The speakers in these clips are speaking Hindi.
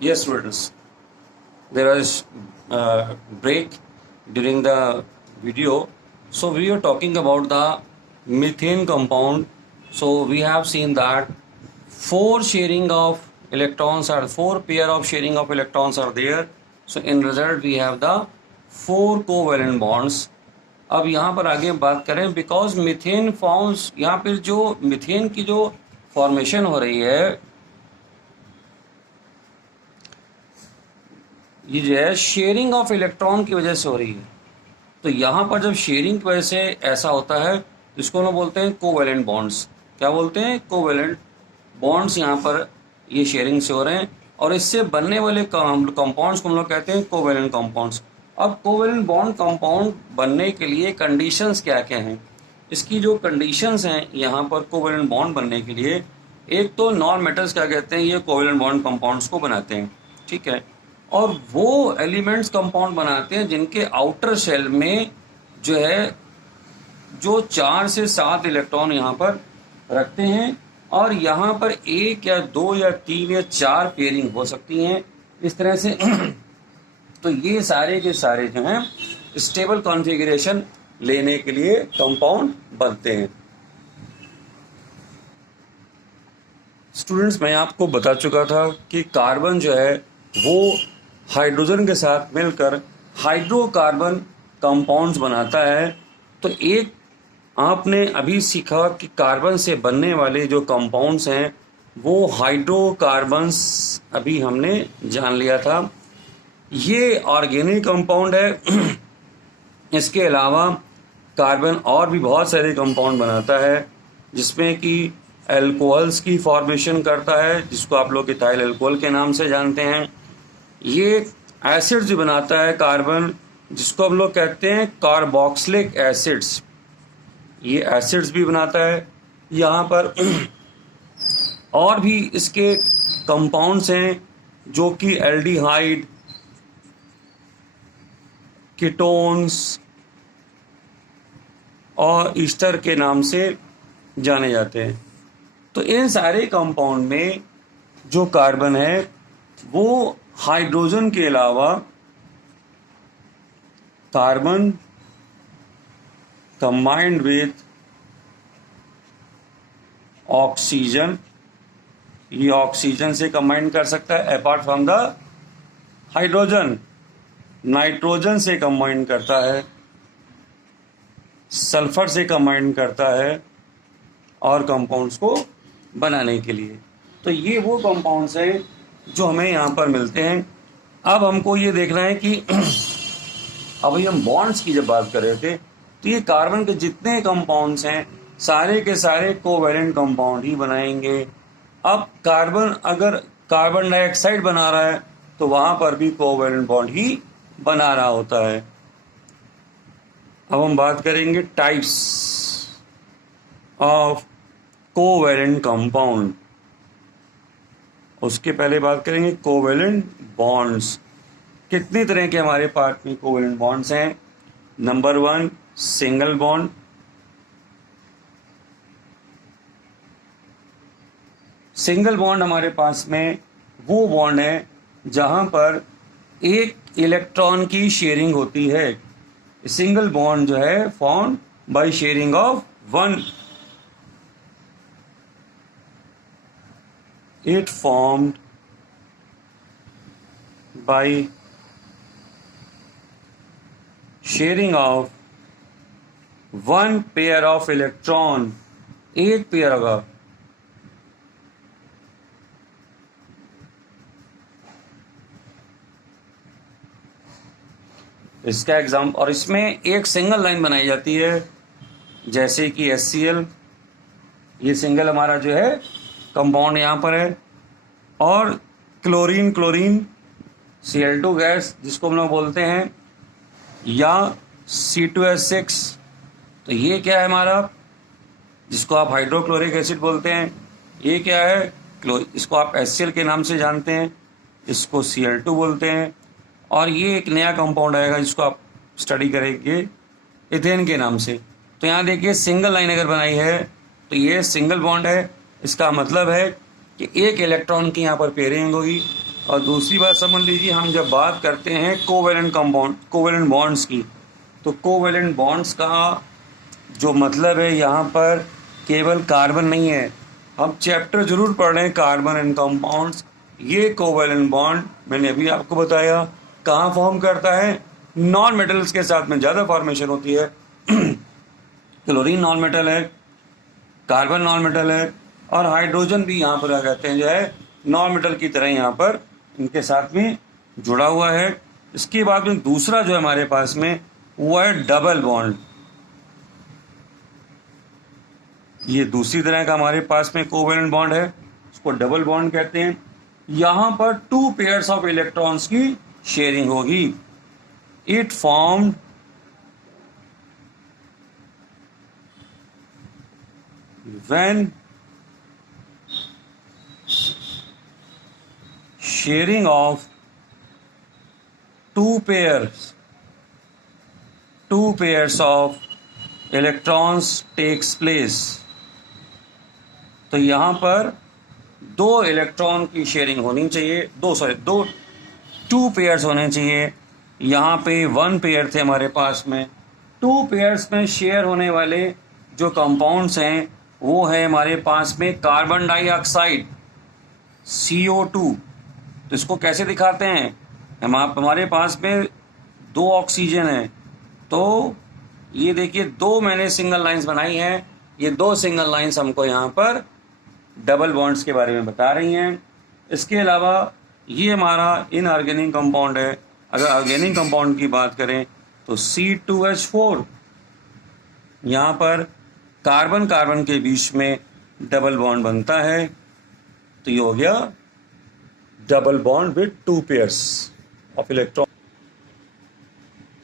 Yes, students. There was break during the video. So we are talking about the methane compound. So we have seen that four pair of sharing of electrons are there. So in result we have the four covalent bonds. अब यहाँ पर आगे बात करें बिकॉज मीथेन फॉर्म्स, यहाँ पर जो मीथेन की जो फॉर्मेशन हो रही है ये जो है शेयरिंग ऑफ इलेक्ट्रॉन की वजह से हो रही है। तो यहाँ पर जब शेयरिंग की वजह से ऐसा होता है इसको हम बोलते हैं कोवेलेंट बॉन्ड्स। क्या बोलते हैं? कोवेलेंट बॉन्ड्स यहाँ पर ये शेयरिंग से हो रहे हैं और इससे बनने वाले कंपाउंड्स को हम लोग कहते हैं कोवेलेंट कंपाउंड्स। अब कोवेलेंट बॉन्ड कंपाउंड बनने के लिए कंडीशंस क्या क्या हैं? इसकी जो कंडीशंस हैं यहाँ पर कोवेलेंट बॉन्ड बनने के लिए, एक तो नॉन मेटल्स क्या कहते हैं, ये कोवेलेंट बॉन्ड कंपाउंड्स को बनाते हैं, ठीक है। और वो एलिमेंट्स कंपाउंड बनाते हैं जिनके आउटर शेल में जो है जो 4 से 7 इलेक्ट्रॉन यहाँ पर रखते हैं और यहाँ पर 1 या 2 या 3 या 4 पेयरिंग हो सकती हैं इस तरह से। तो ये सारे के सारे जो हैं स्टेबल कॉन्फ़िगरेशन लेने के लिए कंपाउंड बनते हैं। स्टूडेंट्स, मैं आपको बता चुका था कि कार्बन जो है वो हाइड्रोजन के साथ मिलकर हाइड्रोकार्बन कंपाउंड्स बनाता है। तो एक आपने अभी सीखा कि कार्बन से बनने वाले जो कंपाउंड्स हैं वो हाइड्रोकार्बन्स अभी हमने जान लिया था। ये ऑर्गेनिक कंपाउंड है। इसके अलावा कार्बन और भी बहुत सारे कंपाउंड बनाता है जिसमें कि एल्कोहल्स की फॉर्मेशन करता है जिसको आप लोग इथाइल एल्कोहल के नाम से जानते हैं। ये एसिड्स भी बनाता है कार्बन जिसको हम लोग कहते हैं कार्बोक्सिलिक एसिड्स। ये एसिड्स भी बनाता है यहाँ पर। और भी इसके कंपाउंड्स हैं जो कि एल्डिहाइड, कीटोन्स और ईस्टर के नाम से जाने जाते हैं। तो इन सारे कंपाउंड में जो कार्बन है वो हाइड्रोजन के अलावा कार्बन कंबाइंड विथ ऑक्सीजन, ये ऑक्सीजन से कंबाइन कर सकता है apart from the hydrogen. Nitrogen से कंबाइन करता है, सल्फर से कंबाइन करता है और कंपाउंड्स को बनाने के लिए। तो ये वो कंपाउंड्स हैं जो हमें यहाँ पर मिलते हैं। अब हमको ये देखना है कि अभी हम बॉन्ड्स की जब बात कर रहे थे तो ये कार्बन के जितने कंपाउंड्स हैं सारे के सारे कोवेलेंट कंपाउंड ही बनाएंगे। अब कार्बन अगर कार्बन डाइऑक्साइड बना रहा है तो वहाँ पर भी कोवेलेंट बॉन्ड ही बना रहा होता है। अब हम बात करेंगे टाइप्स ऑफ कोवेलेंट कंपाउंड। उसके पहले बात करेंगे कोवेलेंट बॉन्ड्स। कितने तरह के हमारे पास में कोवेलेंट बॉन्ड्स हैं? Number 1 single bond, single bond हमारे पास में वो बॉन्ड है जहां पर एक इलेक्ट्रॉन की शेयरिंग होती है। सिंगल बॉन्ड जो है form by sharing of 1, it formed by sharing of 1 pair of electron, एक पेयर होगा। इसका एग्जाम, और इसमें एक सिंगल लाइन बनाई जाती है जैसे कि HCl, ये सिंगल हमारा जो है कंपाउंड यहाँ पर है। और क्लोरीन Cl2 गैस जिसको हम लोग बोलते हैं, या C2H6, तो ये क्या है हमारा, जिसको आप हाइड्रोक्लोरिक एसिड बोलते हैं। ये क्या है, इसको आप HCl के नाम से जानते हैं, इसको Cl2 बोलते हैं। और ये एक नया कंपाउंड आएगा जिसको आप स्टडी करेंगे इथेन के नाम से। तो यहाँ देखिए सिंगल लाइन अगर बनाई है तो ये सिंगल बॉन्ड है। इसका मतलब है कि एक इलेक्ट्रॉन की यहाँ पर पेयरिंग होगी और दूसरी बात समझ लीजिए, हम जब बात करते हैं कोवेलेंट कंपाउंड, कोवेलेंट बॉन्ड्स की, तो कोवेलेंट बॉन्ड्स का जो मतलब है यहाँ पर केवल कार्बन नहीं है। हम चैप्टर जरूर पढ़ रहे हैं कार्बन एंड कंपाउंड्स। ये कोवेलेंट बॉन्ड मैंने अभी आपको बताया कहाँ फॉर्म करता है, नॉन मेटल्स के साथ में ज़्यादा फॉर्मेशन होती है। क्लोरीन नॉन मेटल है, कार्बन नॉन मेटल है, और हाइड्रोजन भी यहाँ पर आ कहते हैं जो है नॉन मेटल की तरह यहाँ पर इनके साथ में जुड़ा हुआ है। इसके बाद में दूसरा जो है हमारे पास में वो है डबल बॉन्ड। ये दूसरी तरह का हमारे पास में कोवेलेंट बॉन्ड है, इसको डबल बॉन्ड कहते हैं। यहाँ पर 2 पेयर्स ऑफ इलेक्ट्रॉन्स की शेयरिंग होगी। It form when sharing of two pairs of electrons takes place। तो यहाँ पर 2 इलेक्ट्रॉन की शेयरिंग होनी चाहिए, 2 पेयर्स होने चाहिए। यहाँ पे 1 पेयर थे हमारे पास में। 2 पेयर्स में शेयर होने वाले जो कंपाउंड्स हैं वो है हमारे पास में कार्बन डाइऑक्साइड CO2। तो इसको कैसे दिखाते हैं, हमारे पास में 2 ऑक्सीजन है, तो ये देखिए 2 मैंने सिंगल लाइंस बनाई हैं। ये 2 सिंगल लाइंस हमको यहाँ पर डबल बॉन्ड्स के बारे में बता रही हैं। इसके अलावा ये हमारा इनऑर्गेनिक कंपाउंड है। अगर ऑर्गेनिक कंपाउंड की बात करें तो C2H4, यहाँ पर कार्बन कार्बन के बीच में डबल बॉन्ड बनता है, तो ये हो गया double bond with 2 pairs of electron.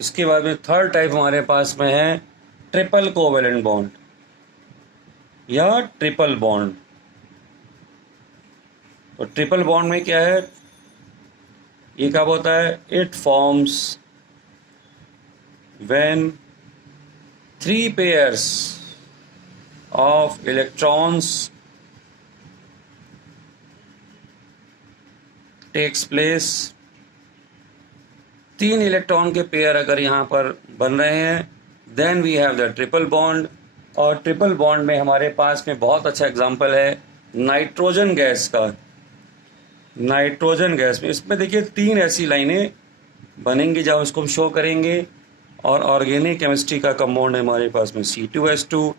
इसके बाद में थर्ड टाइप हमारे पास में है ट्रिपल कोवेलेंट बॉन्ड या ट्रिपल बॉन्ड। तो ट्रिपल बॉन्ड में क्या है, ये कब होता है, it forms when 3 pairs of electrons takes place. 3 electron के पेयर अगर यहाँ पर बन रहे हैं then we have the triple bond. और ट्रिपल बॉन्ड में हमारे पास में बहुत अच्छा एग्जांपल है नाइट्रोजन गैस का। नाइट्रोजन गैस में इसमें देखिए 3 ऐसी लाइनें बनेंगी जब इसको हम शो करेंगे। और ऑर्गेनिक केमिस्ट्री का कंपाउंड है हमारे पास में C2H2,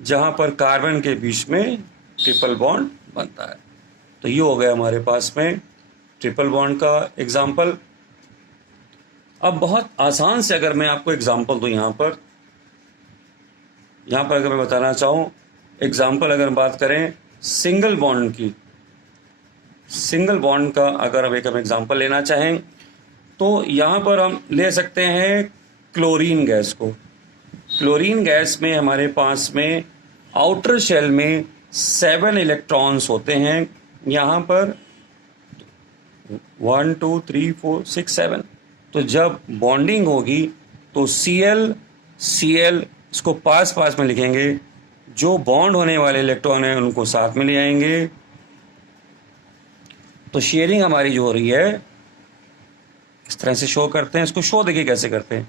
जहाँ पर कार्बन के बीच में ट्रिपल बॉन्ड बनता है। तो ये हो गया हमारे पास में ट्रिपल बॉन्ड का एग्जाम्पल। अब बहुत आसान से अगर मैं आपको एग्जाम्पल दूँ, यहाँ पर अगर मैं बताना चाहूँ एग्जाम्पल, अगर बात करें सिंगल बॉन्ड की, सिंगल बॉन्ड का अगर हम एग्जाम्पल लेना चाहें तो यहाँ पर हम ले सकते हैं क्लोरीन गैस को। क्लोरीन गैस में हमारे पास में आउटर शेल में 7 इलेक्ट्रॉन्स होते हैं। यहाँ पर 1 2 3 4 6 7। तो जब बॉन्डिंग होगी तो Cl इसको पास में लिखेंगे, जो बॉन्ड होने वाले इलेक्ट्रॉन हैं उनको साथ में ले आएंगे। तो शेयरिंग हमारी जो हो रही है इस तरह से शो करते हैं। इसको शो देखिए कैसे करते हैं,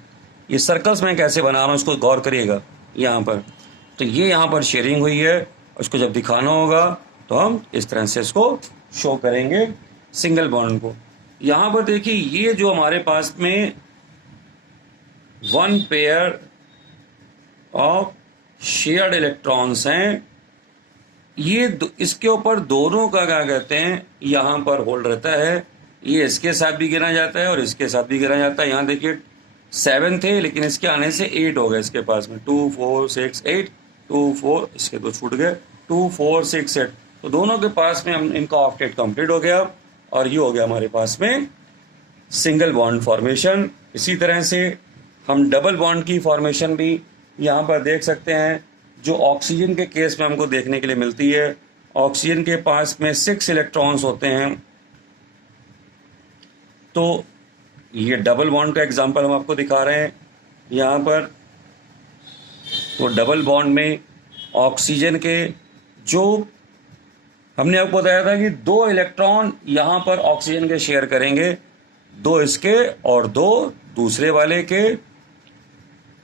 ये सर्कल्स में कैसे बना रहा हूँ, इसको गौर करिएगा यहाँ पर। तो ये यहाँ पर शेयरिंग हुई है, उसको जब दिखाना होगा तो हम इस तरह से इसको शो करेंगे सिंगल बॉन्ड को। यहाँ पर देखिए ये जो हमारे पास में 1 पेयर ऑफ शेयर्ड इलेक्ट्रॉन्स हैं, ये इसके ऊपर दोनों का क्या कहते हैं यहाँ पर होल्ड रहता है। ये इसके साथ भी गिना जाता है और इसके साथ भी गिना जाता है। यहाँ देखिए 7 थे लेकिन इसके आने से 8 हो गए इसके पास में, 2 4 6 8, 2 4 इसके 2 छूट गए, 2 4 6 8। तो दोनों के पास में हम इनका ऑक्टेट कंप्लीट हो गया और ये हो गया हमारे पास में सिंगल बॉन्ड फॉर्मेशन। इसी तरह से हम डबल बॉन्ड की फॉर्मेशन भी यहाँ पर देख सकते हैं, जो ऑक्सीजन के केस में हमको देखने के लिए मिलती है। ऑक्सीजन के पास में 6 इलेक्ट्रॉन्स होते हैं। तो ये डबल बॉन्ड का एग्जांपल हम आपको दिखा रहे हैं यहाँ पर। तो डबल बॉन्ड में ऑक्सीजन के जो हमने आपको बताया था कि 2 इलेक्ट्रॉन यहां पर ऑक्सीजन के शेयर करेंगे, 2 इसके और 2 दूसरे वाले के।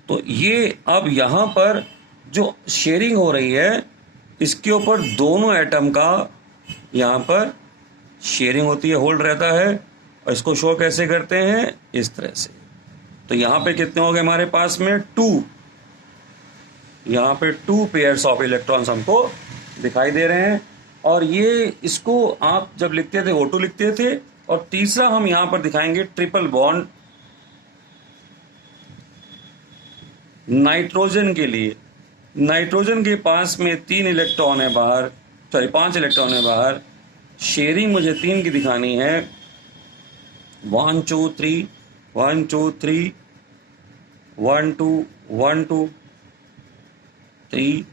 तो ये अब यहां पर जो शेयरिंग हो रही है इसके ऊपर दोनों एटम का यहां पर शेयरिंग होती है, होल्ड रहता है। और इसको शो कैसे करते हैं, इस तरह से। तो यहां पे कितने हो गए हमारे पास में 2, यहां पे 2 पेयर्स ऑफ इलेक्ट्रॉन्स हमको दिखाई दे रहे हैं। और ये इसको आप जब लिखते थे O2 लिखते थे। और तीसरा हम यहां पर दिखाएंगे ट्रिपल बॉन्ड नाइट्रोजन के लिए। नाइट्रोजन के पास में 3 इलेक्ट्रॉन है बाहर, सॉरी 5 इलेक्ट्रॉन है बाहर। शेयरिंग मुझे 3 की दिखानी है, 1 2 3 1 2 3 1 2 1 2 3।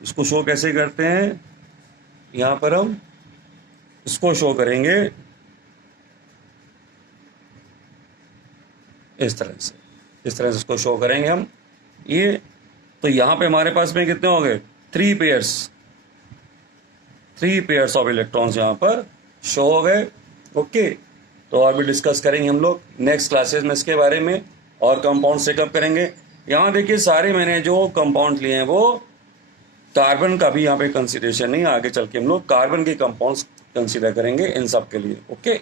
इसको शो कैसे करते हैं, यहां पर हम इसको शो करेंगे इस तरह से, इस तरह से इसको शो करेंगे हम ये। तो यहां पे हमारे पास में कितने हो गए, 3 पेयर्स ऑफ इलेक्ट्रॉन्स यहां पर शो हो गए। ओके, तो और भी डिस्कस करेंगे हम लोग नेक्स्ट क्लासेस में इसके बारे में, और कंपाउंड चेकअप करेंगे। यहां देखिए सारे मैंने जो कंपाउंड लिए हैं वो कार्बन का भी यहाँ पे कंसिडरेशन नहीं, आगे चल के हम लोग कार्बन के कंपाउंड्स कंसीडर करेंगे इन सब के लिए। ओके।